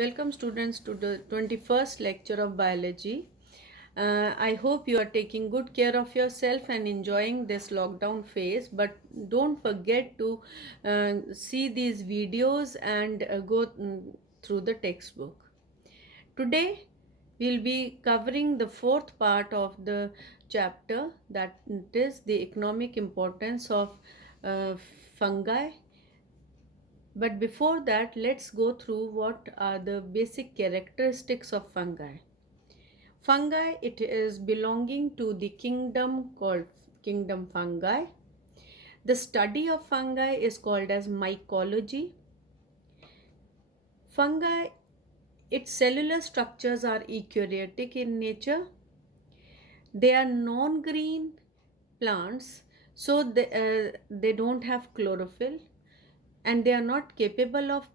Welcome students to the 21st lecture of biology. I hope you are taking good care of yourself and enjoying this lockdown phase, but don't forget to see these videos and go through the textbook. Today we'll be covering the fourth part of the chapter, that is the economic importance of uh, fungi. But before that, let's go through what are the basic characteristics of fungi. Fungi, it is belonging to the kingdom called kingdom fungi. The study of fungi is called as mycology. Fungi, its cellular structures are eukaryotic in nature. They are non-green plants, so they don't have chlorophyll, and they are not capable of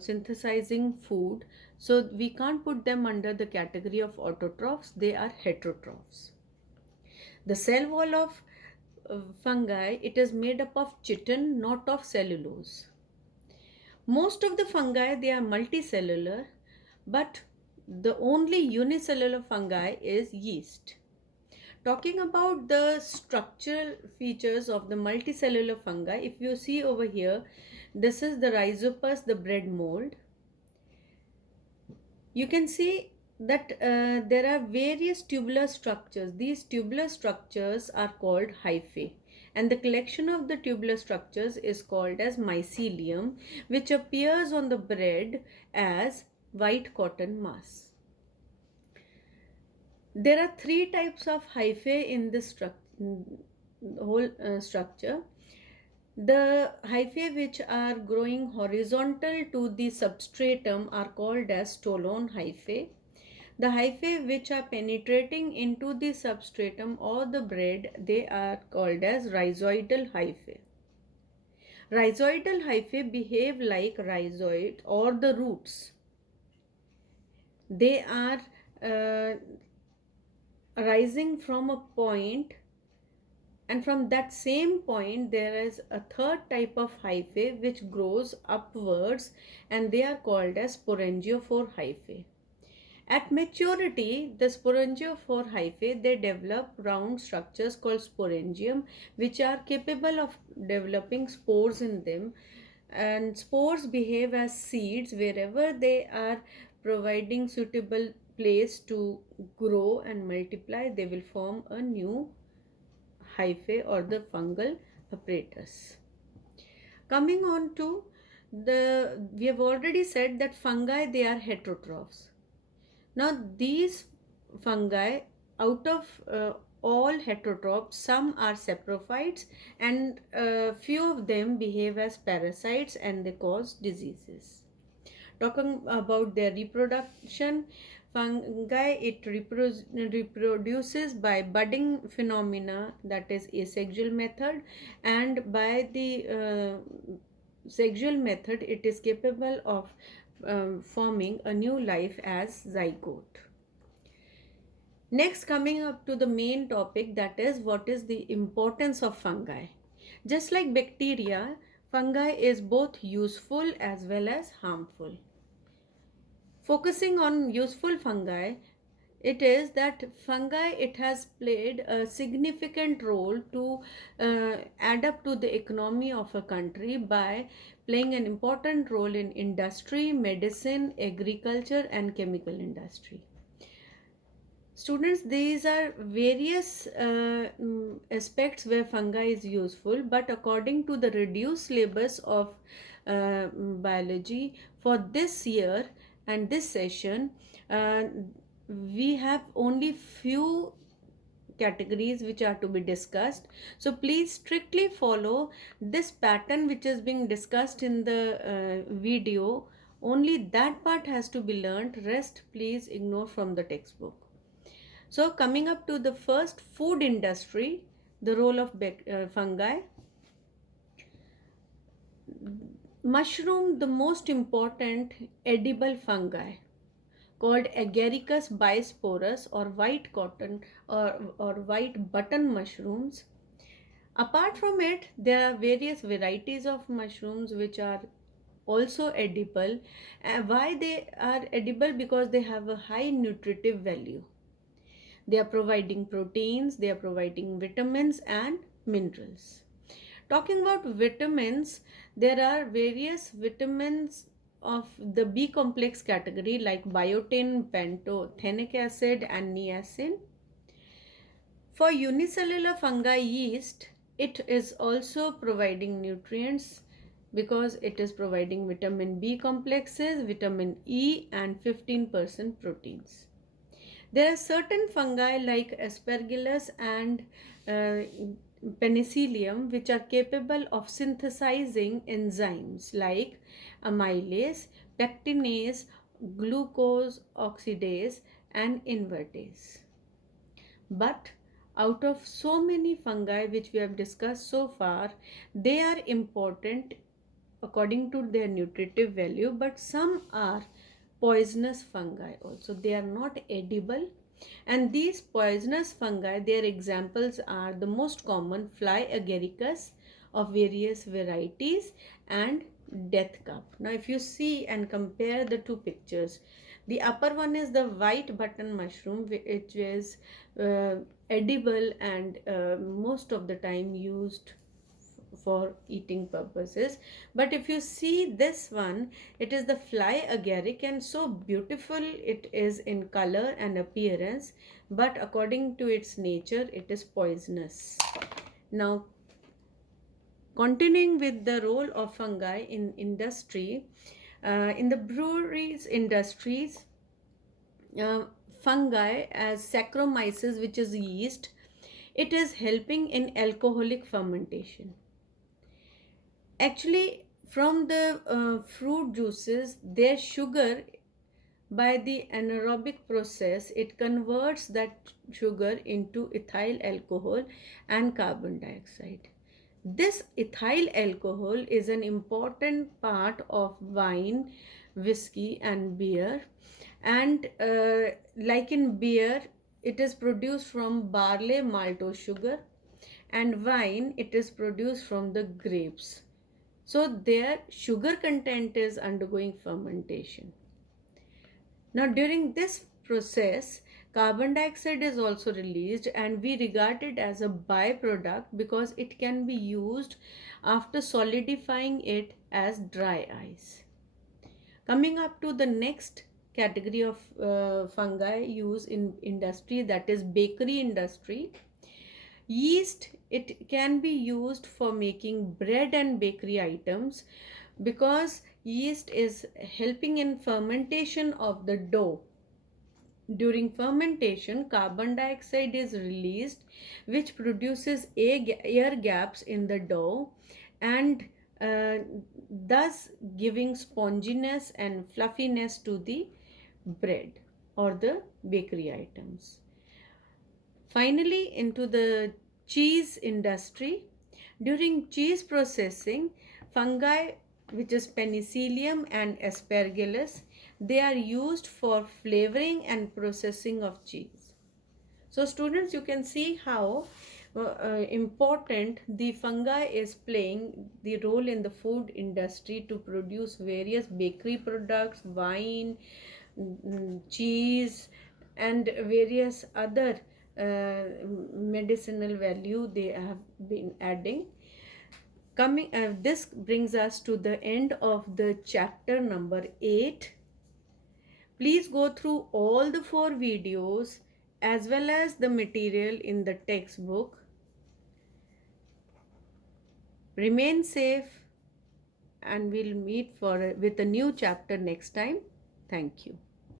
synthesizing food, so we can't put them under the category of autotrophs. They are heterotrophs. The cell wall of fungi, it is made up of chitin, not of cellulose. Most of the fungi, they are multicellular, but the only unicellular fungi is yeast. Talking about the structural features of the multicellular fungi, if you see over here, this is the rhizopus, the bread mold. You can see that there are various tubular structures. These tubular structures are called hyphae, and the collection of the tubular structures is called as mycelium, which appears on the bread as white cotton mass. There are three types of hyphae in this whole structure. The hyphae which are growing horizontal to the substratum are called as stolon hyphae. The hyphae which are penetrating into the substratum or the bread, they are called as rhizoidal hyphae. Rhizoidal hyphae behave like rhizoid or the roots. They are arising from a point, and from that same point there is a third type of hyphae which grows upwards, and they are called as sporangiophore hyphae. At maturity, the sporangiophore hyphae, they develop round structures called sporangium, which are capable of developing spores in them, and spores behave as seeds. Wherever they are providing suitable place to grow and multiply, they will form a new hyphae or the fungal apparatus. Coming on to we have already said that fungi, they are heterotrophs. Now these fungi, out of all heterotrophs, some are saprophytes, and few of them behave as parasites and they cause diseases. Talking about their reproduction, fungi, it reproduces by budding phenomena, that is asexual method, and by the sexual method it is capable of forming a new life as zygote. Next, coming up to the main topic, that is what is the importance of fungi. Just like bacteria, fungi is both useful as well as harmful. Focusing on useful fungi, it is that fungi, it has played a significant role to add up to the economy of a country by playing an important role in industry, medicine, agriculture and chemical industry. Students, these are various aspects where fungi is useful, but according to the reduced syllabus of biology for this year and this session, we have only few categories which are to be discussed. So please strictly follow this pattern which is being discussed in the video. Only that part has to be learnt, rest please ignore from the textbook. So coming up to the first, food industry, the role of fungi. Mushroom, the most important edible fungi, called Agaricus bisporus or white cotton or white button mushrooms. Apart from it, there are various varieties of mushrooms which are also edible. Why they are edible? Because they have a high nutritive value. They are providing proteins, they are providing vitamins and minerals. Talking about vitamins, there are various vitamins of the B complex category like biotin, pantothenic acid, and niacin. For unicellular fungi yeast, it is also providing nutrients because it is providing vitamin B complexes, vitamin E, and 15% proteins. There are certain fungi like aspergillus and uh, penicillium which are capable of synthesizing enzymes like amylase, pectinase, glucose oxidase, and invertase. But out of so many fungi which we have discussed so far, they are important according to their nutritive value, but some are poisonous fungi also. They are not edible. And these poisonous fungi, their examples are the most common fly agaricus of various varieties and death cup. Now, if you see and compare the two pictures, the upper one is the white button mushroom, which is uh, edible and most of the time used for eating purposes. But if you see this one, it is the fly agaric, and so beautiful it is in color and appearance, but according to its nature it is poisonous. Now, continuing with the role of fungi in industry, in the breweries industries, uh, fungi as Saccharomyces, which is yeast, it is helping in alcoholic fermentation. Actually, from the fruit juices, their sugar, by the anaerobic process, it converts that sugar into ethyl alcohol and carbon dioxide. This ethyl alcohol is an important part of wine, whiskey, and beer. And like in beer, it is produced from barley maltose sugar, and wine, it is produced from the grapes. So their sugar content is undergoing fermentation. Now, during this process, carbon dioxide is also released, and we regard it as a byproduct because it can be used after solidifying it as dry ice. Coming up to the next category of fungi used in industry, that is bakery industry. Yeast, it can be used for making bread and bakery items because yeast is helping in fermentation of the dough. During fermentation, carbon dioxide is released, which produces air gaps in the dough, and uh, thus giving sponginess and fluffiness to the bread or the bakery items. Finally, into the cheese industry. During cheese processing, fungi, which is penicillium and aspergillus, they are used for flavoring and processing of cheese. So students, you can see how important the fungi is playing the role in the food industry to produce various bakery products, wine, cheese, and various other medicinal value they have been adding. This brings us to the end of the chapter number 8. Please go through all the 4 videos as well as the material in the textbook. Remain safe, and we'll meet with a new chapter next time. Thank you.